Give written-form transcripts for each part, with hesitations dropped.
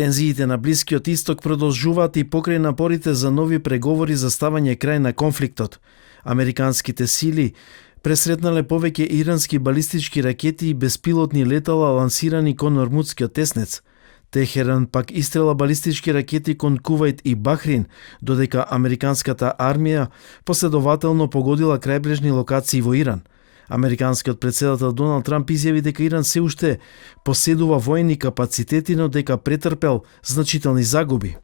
Тензиите на Блискиот Исток продолжуваат и покрај напорите за нови преговори за ставање крај на конфликтот. Американските сили пресретнале повеќе ирански балистички ракети и беспилотни летала лансирани кон Ормудскиот теснец. Техеран пак истрела балистички ракети кон Кувајт и Бахрин, додека американската армија последователно погодила крајбрежни локации во Иран. Американскиот председател Доналд Трамп изјави дека Иран се уште поседува воени капацитети, но дека претрпел значителни загуби.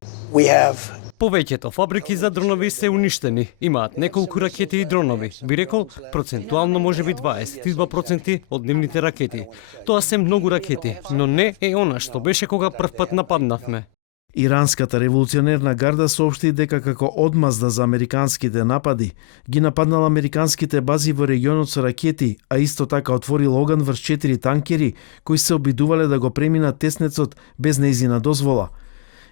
Повеќето фабрики за дронови се уништени. Имаат неколку ракети и дронови. Би рекол, процентуално можеби 22% од нивните ракети. Тоа се многу ракети, но не е она што беше кога првпат нападнавме. Иранската револуционерна гарда соопшти дека како одмазда за американските напади ги нападнала американските бази во регионот со ракети, а исто така отворил оган врз 4 танкери кои се обидувале да го преминат теснецот без нејзина дозвола.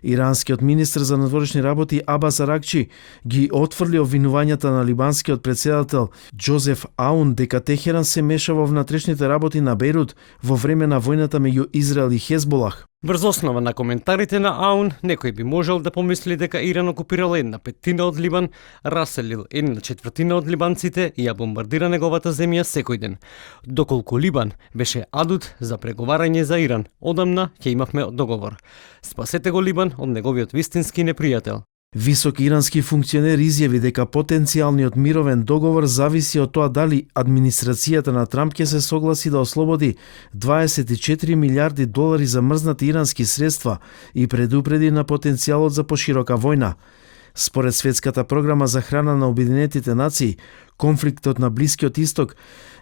Иранскиот министр за надворешни работи Абас Аракчи ги отфрли обвинувањата на либанскиот председател Џозеф Аун дека Техеран се меша во внатрешните работи на Бејрут во време на војната меѓу Израел и Хезболах. Врз основа на коментарите на Аун, некој би можел да помисли дека Иран окупирал 1/5 од Либан, раселил 1/4 од либанците и ја бомбардира неговата земја секој ден. Доколку Либан беше адут за преговарање за Иран, одамна ќе имавме договор. Спасете го Либан од неговиот вистински непријател. Висок ирански функционер изјави дека потенцијалниот мировен договор зависи од тоа дали администрацијата на Трамп ќе се согласи да ослободи 24 милиарди долари замрзнати ирански средства и предупреди на потенцијалот за поширока војна. Според Светската програма за храна на Обединетите нации, конфликтот на Блискиот Исток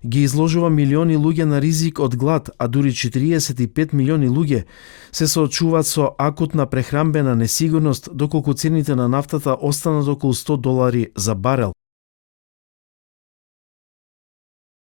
ги изложува милиони луѓе на ризик од глад, а дури 45 милиони луѓе се соочуваат со акутна прехранбена несигурност, доколку цените на нафтата останат околу $100 за барел.